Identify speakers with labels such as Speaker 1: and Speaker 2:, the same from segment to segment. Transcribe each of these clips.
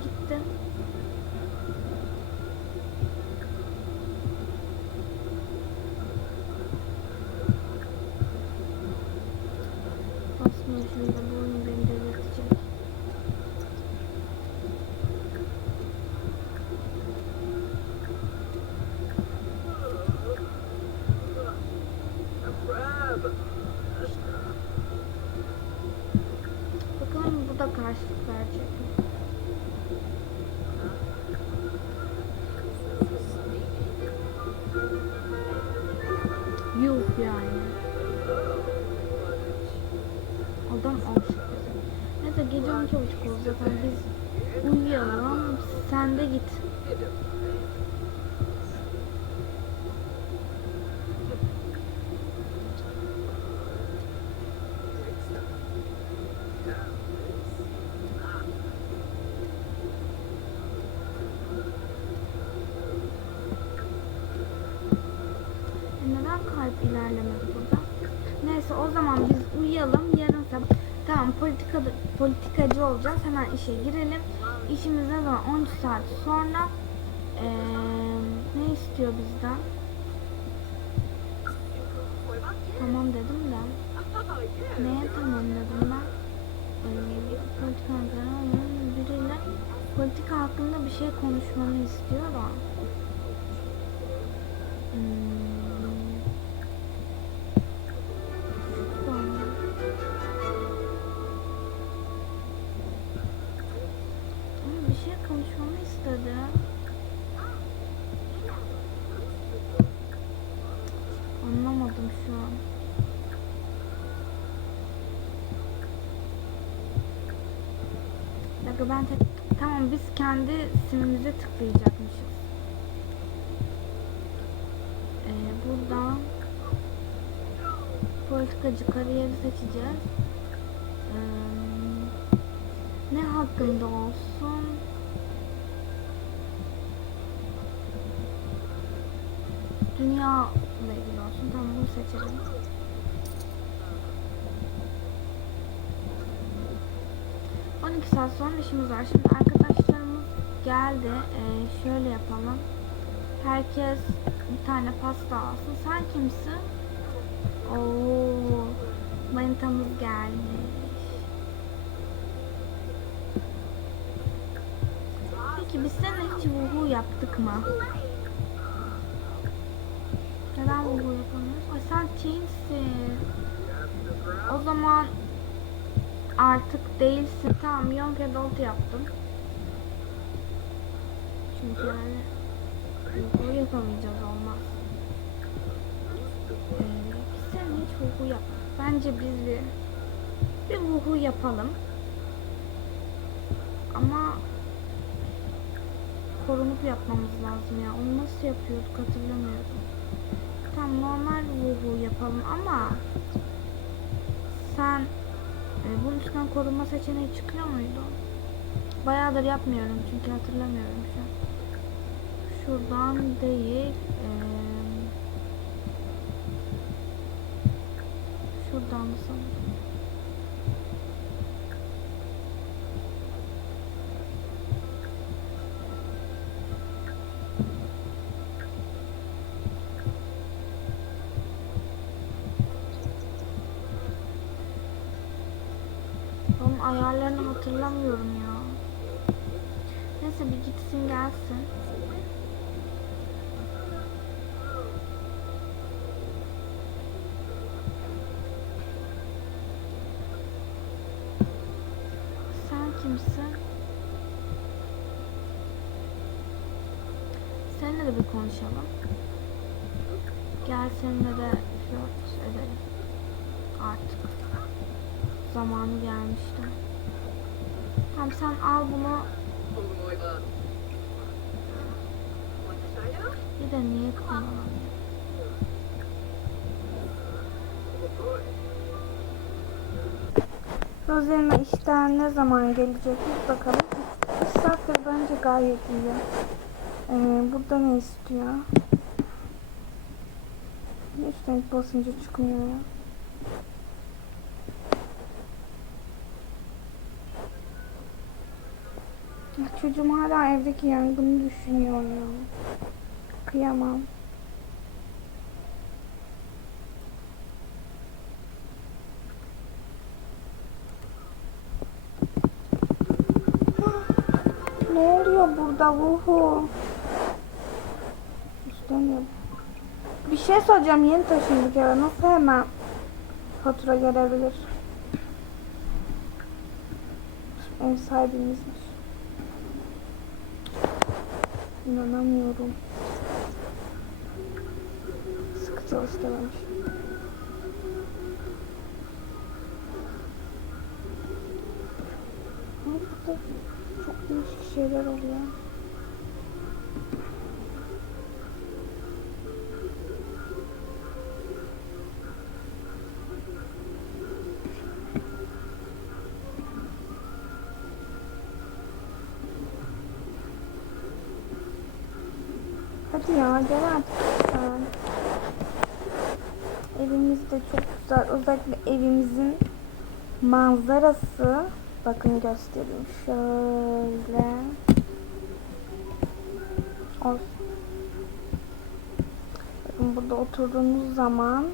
Speaker 1: gitti. 12 buçuk oldu zaten biz uyuyalım. Sen de git. E Neden kalp ilerlemedi burada? Neyse o zaman biz uyuyalım. Yarın sabah tamam politika, politikacı olacağız. Hemen işe girelim. İşimiz ne zaman? 13 saat sonra eee, ne istiyor bizden? Ben tek... Tamam biz kendi simimize tıklayacakmışız. Ee, buradan politikacı kariyeri seçeceğiz. Ee, ne hakkında olsun? Dünya ile ilgili olsun. Tamam bunu seçelim. ...12 saat sonra işimiz var. Şimdi arkadaşlarımız geldi. Ee, şöyle yapalım. Herkes bir tane pasta alsın. Sen kimsin? Oo, manitamız gelmiş. Peki biz seninle hiç vuhu yaptık mı? Neden vuhu yapamıyoruz? Ay sen teensin. O zaman artık değilsin. Tamam, young adult yaptım. Çünkü yani vuhu yapamayacağız olmaz. Ee, seninle hiç vuhu yap. Bence biz bir bir vuhu yapalım. Ama korunup yapmamız lazım ya. Onu nasıl yapıyorduk hatırlamıyorum. Tam normal vuhu yapalım ama sen e, bunun üstünden korunma seçeneği çıkıyor muydu? Bayağıdır yapmıyorum çünkü hatırlamıyorum şu an. Şuradan değil. E, şuradan da sanırım. Onun ayarlarını hatırlamıyorum ya. Neyse bir gitsin gelsin. Kimsin? Seninle de bir konuşalım. Gel seninle de flört edelim. Artık. Zamanı gelmişti. Tamam sen al bunu. Bir de niye kullanamıyorum? Rose'nin işten ne zaman gelecek bir bakalım. Bir saattir bence gayet iyi. Ee, burada ne istiyor? Üstten basınca çıkmıyor. Ya Çocuğum hala evdeki yangını düşünüyor ya. Kıyamam. Ne oluyor burada Vuhu? İstemiyorum. Bir şey soracağım yeni taşındık eve nasıl hemen fatura gelebilir? Ev sahibimizmiş. İnanamıyorum. Sıkı çalıştırmış. Ama burada çok değişik şeyler oluyor. Hadi ya gel artık. Evimiz de çok güzel. Özellikle evimizin manzarası. Bakın göstereyim. Şöyle. Olsun. Bakın burada oturduğunuz zaman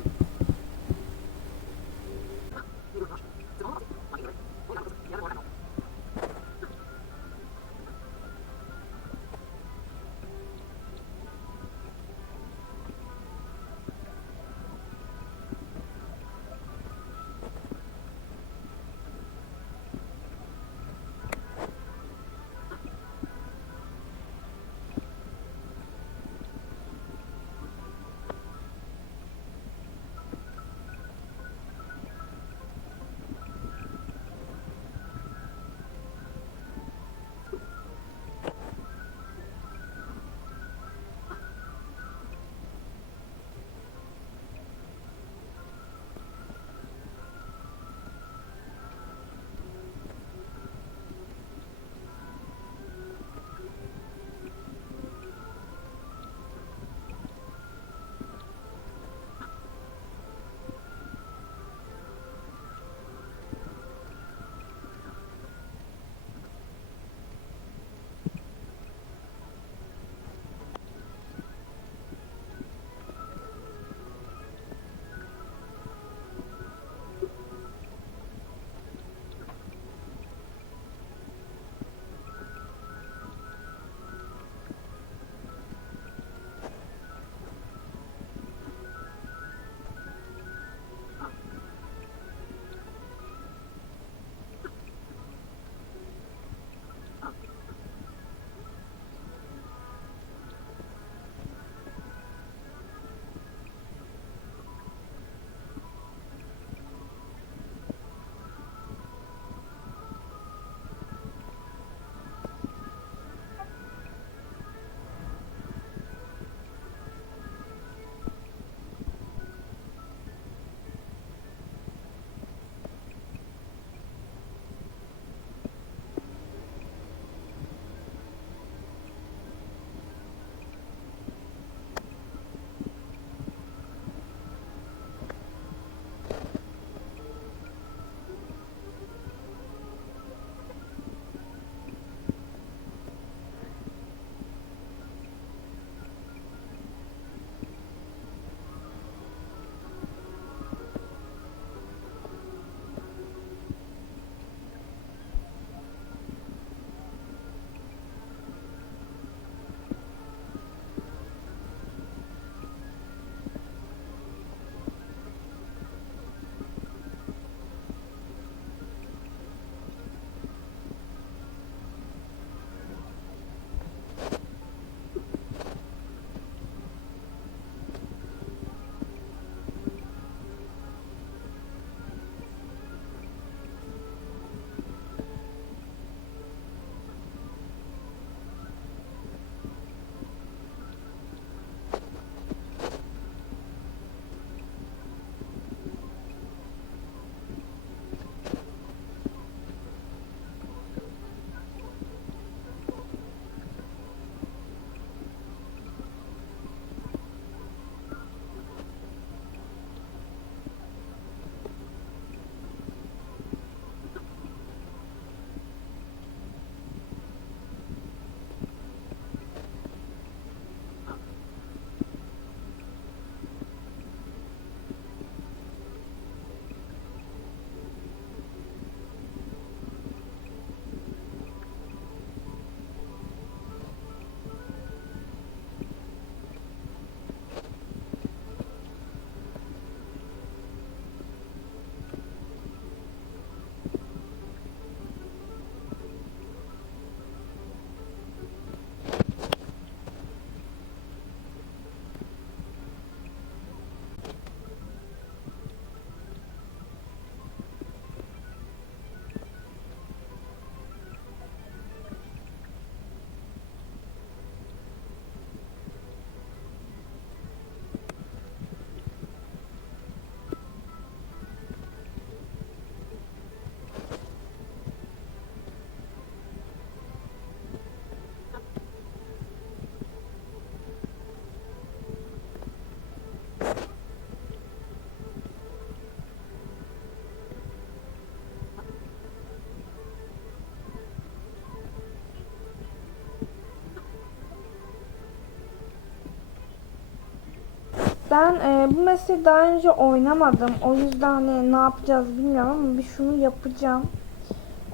Speaker 1: Ben e, bu mesleği daha önce oynamadım. O yüzden hani ne yapacağız bilmiyorum ama bir şunu yapacağım.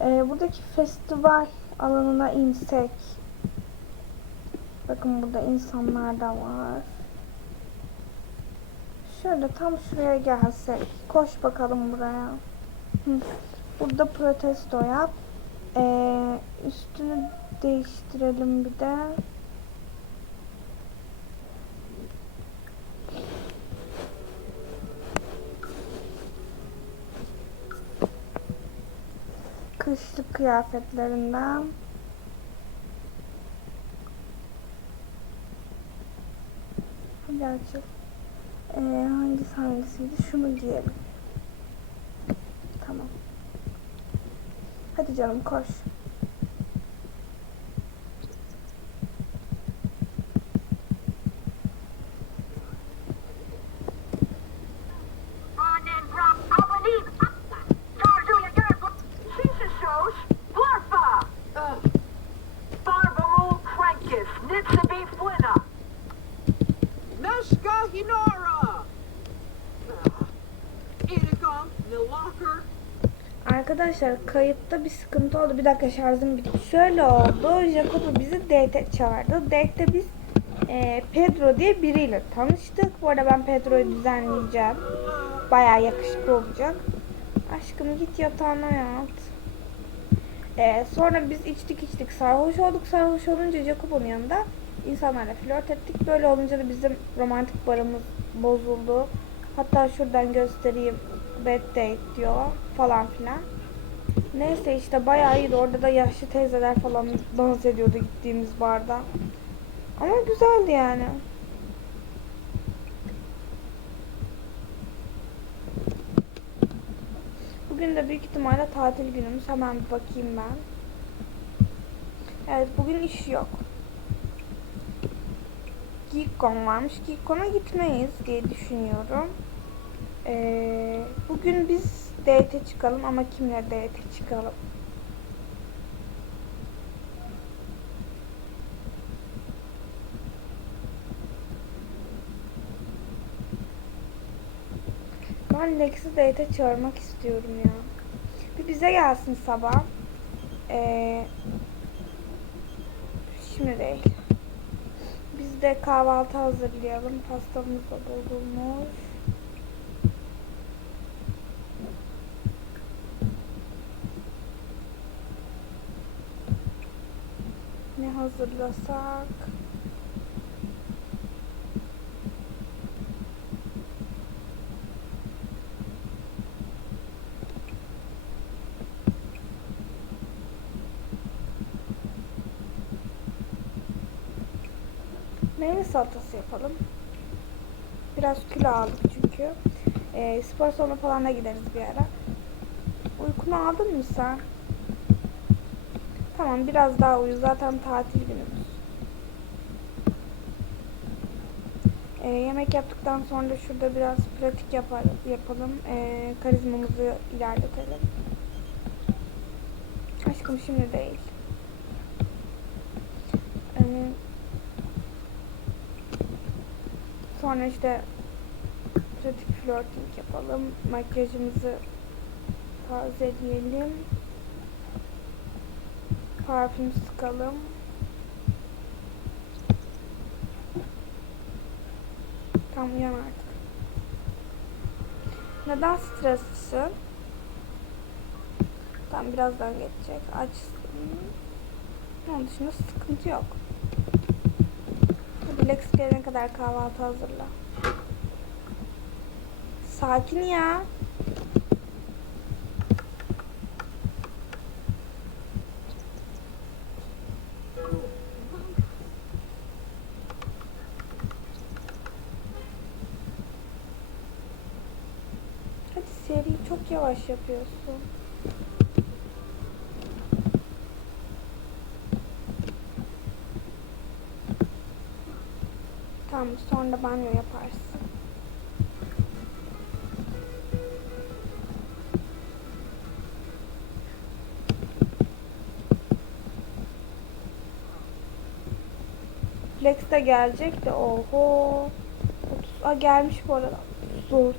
Speaker 1: E, buradaki festival alanına insek. Bakın burada insanlar da var. Şöyle tam şuraya gelsek. Koş bakalım buraya. Hı. Burada protesto yap. Ee, üstünü değiştirelim bir de. Kışlık kıyafetlerinden. Hadi açıl. Ee, hangisi hangisiydi? Şunu giyelim. Tamam. Hadi canım koş. Arkadaşlar kayıtta bir sıkıntı oldu. Bir dakika şarjım bitti. Şöyle oldu. Jacopo bizi date çağırdı. Date'de biz e, Pedro diye biriyle tanıştık. Bu arada ben Pedro'yu düzenleyeceğim. Bayağı yakışıklı olacak. Aşkım git yatağına yat. E, sonra biz içtik içtik sarhoş olduk. Sarhoş olunca Jacopo'nun yanında insanlarla flört ettik. Böyle olunca da bizim romantik barımız bozuldu. Hatta şuradan göstereyim. Bad date diyor falan filan. Neyse işte bayağı iyiydi. Orada da yaşlı teyzeler falan dans ediyordu gittiğimiz barda. Ama güzeldi yani. Bugün de büyük ihtimalle tatil günümüz. Hemen bir bakayım ben. Evet bugün iş yok. Geekcon varmış. Geekcon'a gitmeyiz diye düşünüyorum. Ee, bugün biz date çıkalım ama kimle date çıkalım? Ben Lex'i date çağırmak istiyorum ya. Bir bize gelsin sabah. Ee, şimdi değil. Biz de kahvaltı hazırlayalım. Pastamız da bozulmuş. Ne hazırlasak? Meyve salatası yapalım. Biraz kilo aldık çünkü. Ee, spor salonu falan da gideriz bir ara. Uykunu aldın mı sen? Tamam biraz daha uyu. Zaten tatil günümüz. Ee, yemek yaptıktan sonra şurada biraz pratik yapar, yapalım. Ee, karizmamızı ilerletelim. Aşkım şimdi değil. Ee, sonra işte pratik flirting yapalım. Makyajımızı tazeleyelim. Parfüm sıkalım. Tam uyan artık. Neden streslisin? Tam birazdan geçecek. Açsın. Onun dışında sıkıntı yok. Hadi Lex gelene kadar kahvaltı hazırla. Sakin ya. Hadi seri yavaş yapıyorsun. Tamam sonra banyo yaparsın. Flex de gelecek de oho. 30 Aa, gelmiş bu arada. Zor.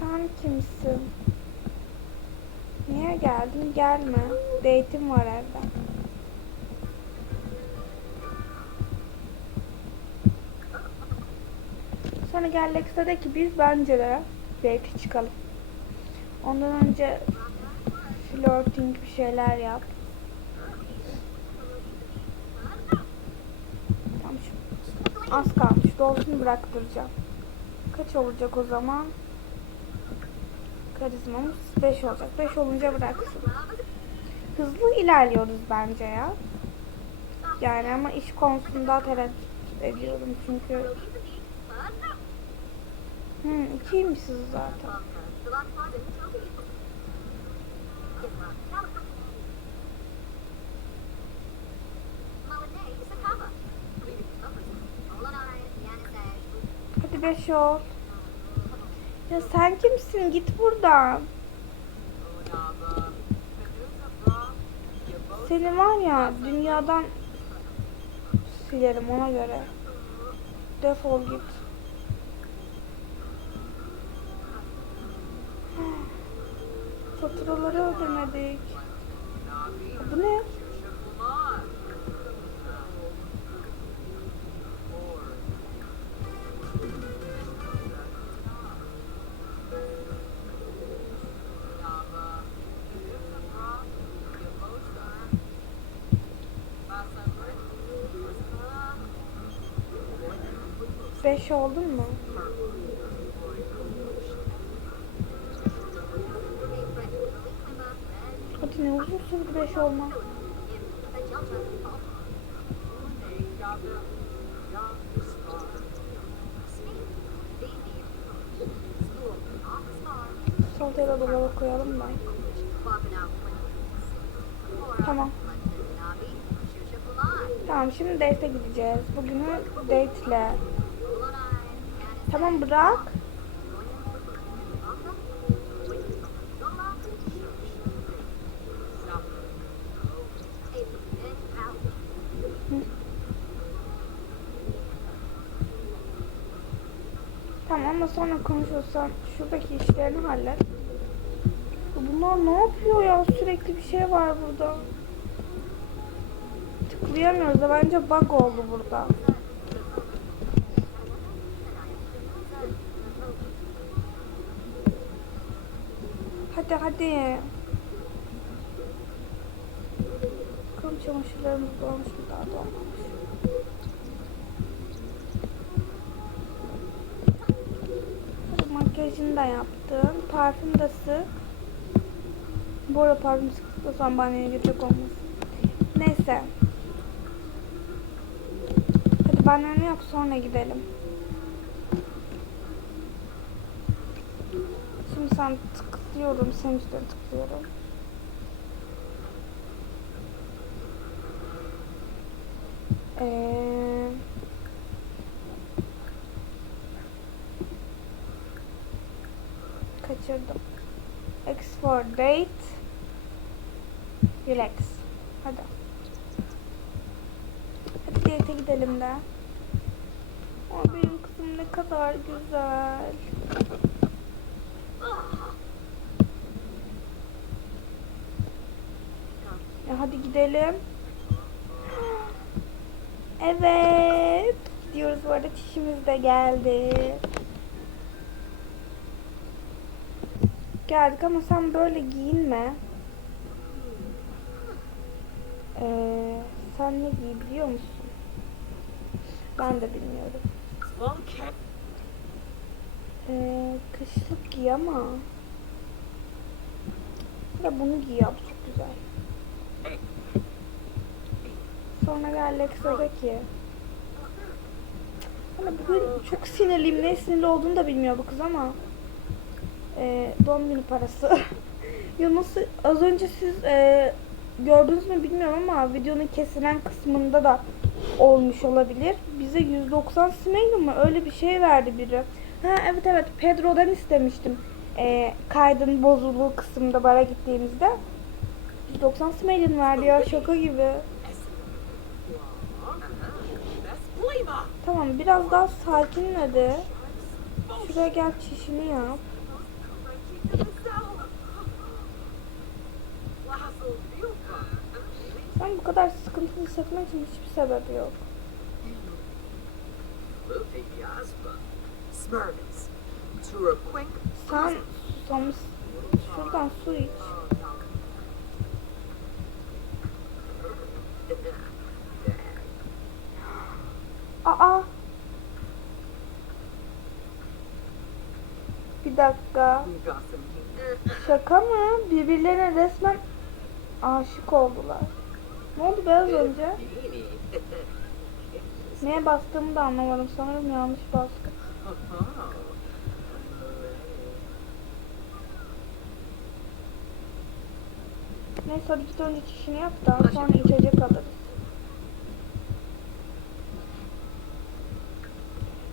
Speaker 1: Sen kimsin? Niye geldin? Gelme. Date'im var evde. Sonra gel Lex'e de ki biz bence de date çıkalım. Ondan önce flirting bir şeyler yap. Tamam şu az kalmış. Dolsun bıraktıracağım. Kaç olacak o zaman? Karizmamız 5 olacak. 5 olunca bıraksın. Hızlı ilerliyoruz bence ya. Yani ama iş konusunda tereddüt ediyorum çünkü. Hı, ikiymişiz zaten. Hadi 5 ol. Ya sen kimsin? Git buradan. Seni var ya dünyadan silerim ona göre. Defol git. 5 oldun mu? Hadi ne uzun sürdü 5 olma. Soltaya da dolaba koyalım da. Tamam. Tamam şimdi date'e gideceğiz. Bugünü date'le Tamam bırak. Tamam ama sonra konuşursan şuradaki işlerini hallet. Bunlar ne yapıyor ya? Sürekli bir şey var burada. Tıklayamıyoruz da bence bug oldu burada. Hadi. Bakalım çamaşırlarımız dolmuş mu daha dolmamış. Hadi makyajını da yaptın. Parfüm de sık. Bu arada parfüm sıktıktan banyoya girecek olmasın. Neyse. Hadi banyonu yap sonra gidelim. Şimdi sen tıklıyorum. Senin üstüne tıklıyorum. Ee, kaçırdım. X for date. Relax. Hadi. Hadi date gidelim de. Aa, benim kızım ne kadar güzel. Ya gidelim. Evet. Gidiyoruz bu arada çişimiz de geldi. Geldik ama sen böyle giyinme. Ee, sen ne giy biliyor musun? Ben de bilmiyorum. Ee, kışlık giy ama. Ya bunu giy yap çok güzel. Sonra gel Lexa'daki. Hani bugün çok sinirliyim. Ne sinirli olduğunu da bilmiyor bu kız ama. Ee, doğum günü parası. nasıl az önce siz e, gördünüz mü bilmiyorum ama videonun kesilen kısmında da olmuş olabilir. Bize 190 smile mı öyle bir şey verdi biri. Ha evet evet Pedro'dan istemiştim. Ee, kaydın bozulduğu kısımda bara gittiğimizde. 390 smelin verdi ya şaka gibi. Tamam biraz daha sakinledi. Şuraya gel çişini yap. Sen bu kadar sıkıntılı hissetmek için hiçbir sebebi yok. Sen susamış. Şuradan su iç. Aa. Bir dakika. Şaka mı? Birbirlerine resmen aşık oldular. Ne oldu biraz önce? Neye bastığımı da anlamadım. Sanırım yanlış bastım. Neyse hadi git önce çişini yap da sonra içecek alırız.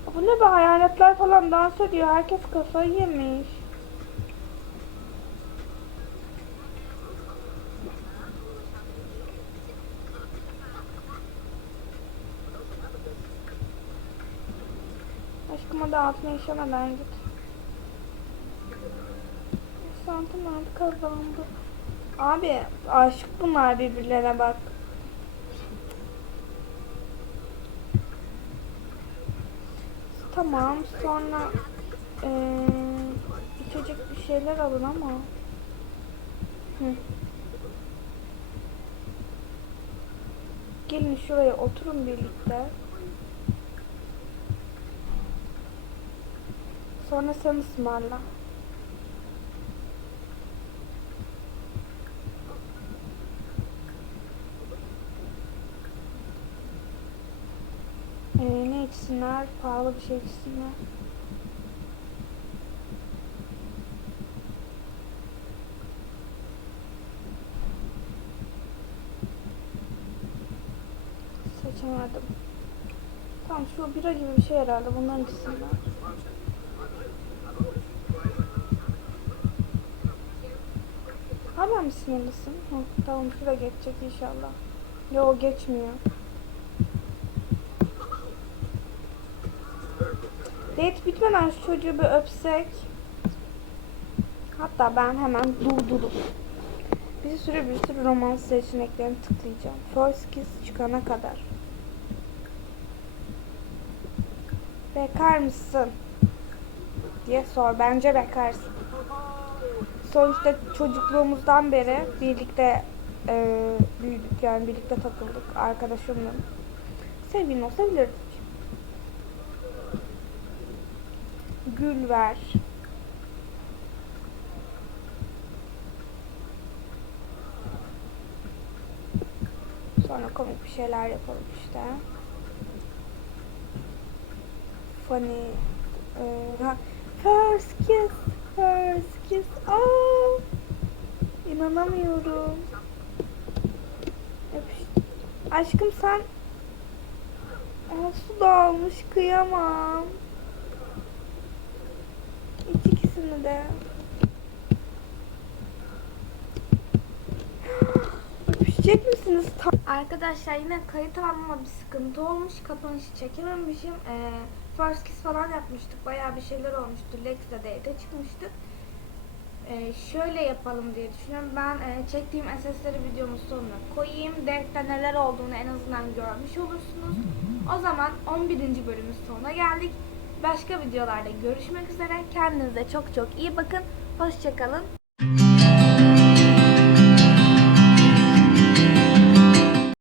Speaker 1: Ya Bu ne be hayaletler falan dans ediyor. Herkes kafayı yemiş. Aşkım hadi altına işemeden git. Santim kazandı. Abi aşık bunlar birbirlerine bak. Tamam sonra eee içecek bir şeyler alın ama. Hı. Gelin şuraya oturun birlikte. Sonra sen ısmarla. Ne içsinler? Pahalı bir şey içsinler. Seçemedim. Tamam şu bira gibi bir şey herhalde. Bunların içsinler. Hala mı sinirlisin? Hı, tamam şura geçecek inşallah. Yo geçmiyor. Date bitmeden şu çocuğu bir öpsek. Hatta ben hemen durdurup bir sürü bir sürü romans seçeneklerini tıklayacağım. First kiss çıkana kadar. Bekar mısın? diye sor. Bence bekarsın. Sonuçta çocukluğumuzdan beri birlikte e, büyüdük yani birlikte takıldık arkadaşımla. Sevgilin olsa bilirdik. Gül ver. Sonra komik bir şeyler yapalım işte. Funny. ha, first kiss. First kiss. Aa, inanamıyorum. Öpüş- Aşkım sen Aa, su dağılmış kıyamam. İkisini de. Öpüşecek misiniz? Arkadaşlar yine kayıt almama bir sıkıntı olmuş. Kapanışı çekememişim. Ee, first kiss falan yapmıştık. Bayağı bir şeyler olmuştu. Lex'le date çıkmıştık. Ee, şöyle yapalım diye düşünüyorum. Ben e, çektiğim SS'leri videomun sonuna koyayım. Denk'te neler olduğunu en azından görmüş olursunuz. O zaman 11. bölümün sonuna geldik. Başka videolarda görüşmek üzere. Kendinize çok çok iyi bakın. Hoşçakalın.